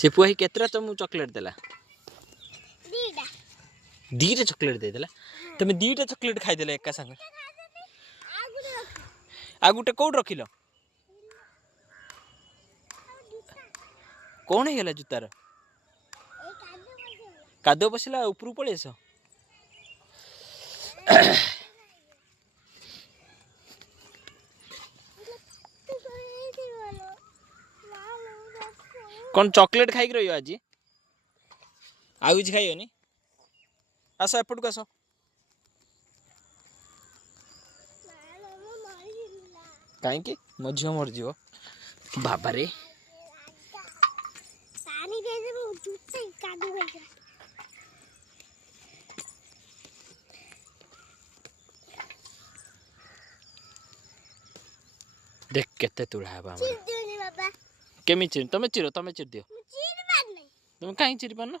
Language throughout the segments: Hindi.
से पुआ ही केतरा तुमको चॉकलेट देला दीटा दीटा चॉकलेट दे देला तुम दीटा चॉकलेट खाई देला एका संग आ गुटे कोड रखिलो कौन है गेला जुतार कादो बसला ऊपर पड़े आस कौन चॉकलेट खाई रही आज आउ किसी खाइबनी आस एपटू आस कहीं मो झील मरज बाबा रे देख केते तुड़ा है बाबा केमी चिर तमे चिर दियो तुम कहीं चिर पान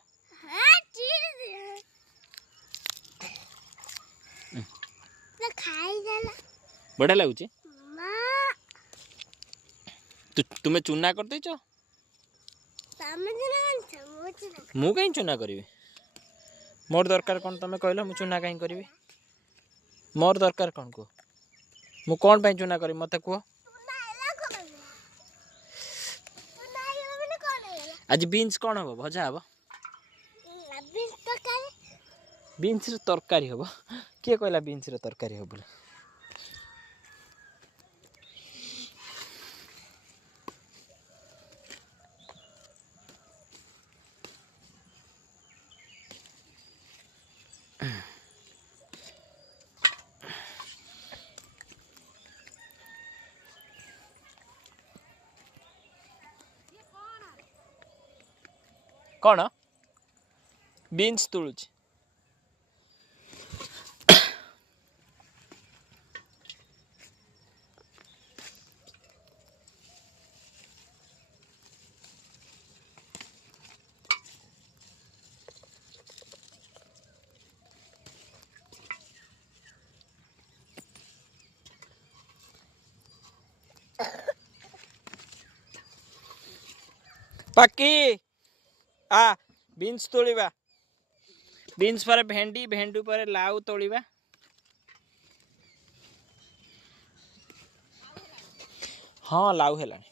बढ़िया लगुच तुम्हें चूना कर देच मु कहीं चूना करी मोर दरकार कौन तुम कहल मु चूना कहीं करी मोर दरकार कौन कह मु कौन पे चूना करी मत कह आज बीन्स कौन हम भजा हम बीन्स तरकारी हम किए कहला बीन्स तरकारी हम बोले कौन बीन्स तुलुच पक्की आ बीन्स तोड़ीबा बीन्स पर भेंडी भेंडी पर लाउ तोड़ीबा हाँ लाउ हेलानी